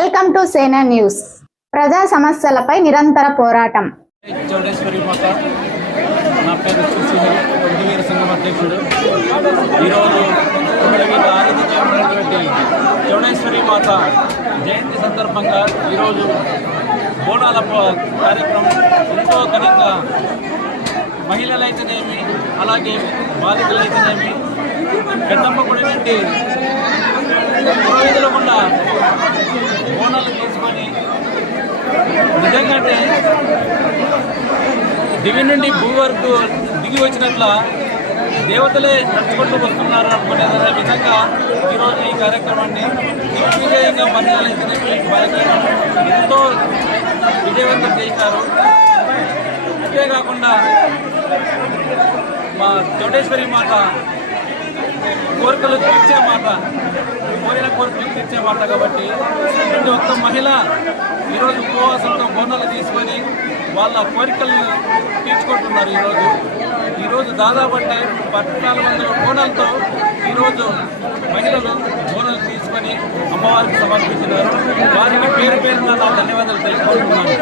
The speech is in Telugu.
వెల్కమ్ టు సేనా న్యూస్. ప్రజా సమస్యలపై నిరంతర పోరాటం. చౌడేశ్వరి మాత, నా పేరు వీర సంఘం అధ్యక్షుడు. ఈరోజు ఆరాధించినటువంటి చౌడేశ్వరి మాత జయంతి సందర్భంగా ఈరోజు బోనాల కార్యక్రమం ఎంతో ఘనంగా మహిళలైతేనేమి, అలాగే బాలికలైతేనేమి పెద్దమ్మ గుడి నుండి పురోహితుల గుండా బోనాలు తీసుకొని నిజంగానే దివి నుండి భూ వరకు దిగి వచ్చినట్ల దేవతలే నడుచుకుంటూ వస్తున్నారు అనుకునే విధంగా ఈరోజు ఈ కార్యక్రమాన్ని దిగ్విజయంగా మహిళలైతేనేమి బాలికలను ఎంతో విజయవంతం చేశారు. అంతేకాకుండా మా చౌడేశ్వరి మాత కోరికలు తీర్చే మాట, కోరిన కోరికలు తీర్చే మాట కాబట్టి ప్రతి ఒక్క మహిళ ఈరోజు ఉపవాసంతో బోనాలు తీసుకొని వాళ్ళ కోరికలను తీర్చుకుంటున్నారు. ఈరోజు దాదాపు అంటే 1400 బోనాలతో ఈరోజు మహిళలు బోనాలు తీసుకొని అమ్మవారికి సమర్పించినారు. వారికి పేరు పేరున నా ధన్యవాదాలు తెలుపుకుంటున్నాను.